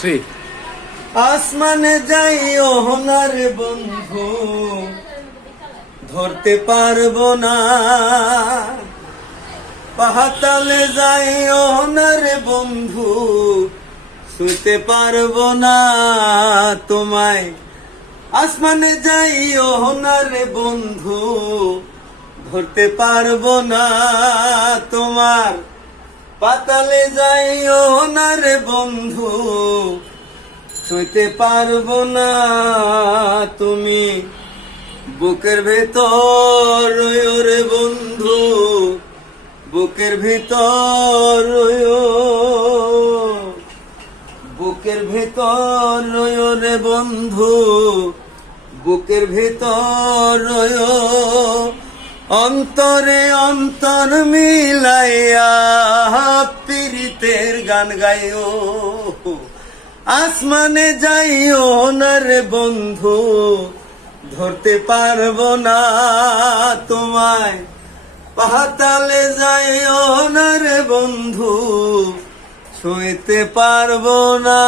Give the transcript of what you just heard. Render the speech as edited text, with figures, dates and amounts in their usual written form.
3 আসমানে যাইও না রে বন্ধু, ধরতে পারবো না। পাহাতালে যাইও না রে বন্ধু, শুতে পারবো না তোমায়। আসমানে যাইও না রে বন্ধু, ধরতে পারবো না তোমার। পাতালে যাইও না রে বন্ধু, শুইতে পারবো না তুমি। বুকের ভেতর রইও রে বন্ধু, বুকের ভেতর রইও, বুকের ভেতর রইও রে বন্ধু, বুকের ভেতর রইও। অন্তরে অন্তর মিলাইয়া পীড়িতের গান গাইও। আসমানে যাইও না রে বন্ধু, ধরতে পারবো না তোমায়। পাতালে যাইও না রে বন্ধু, ছুঁইতে পারবো না।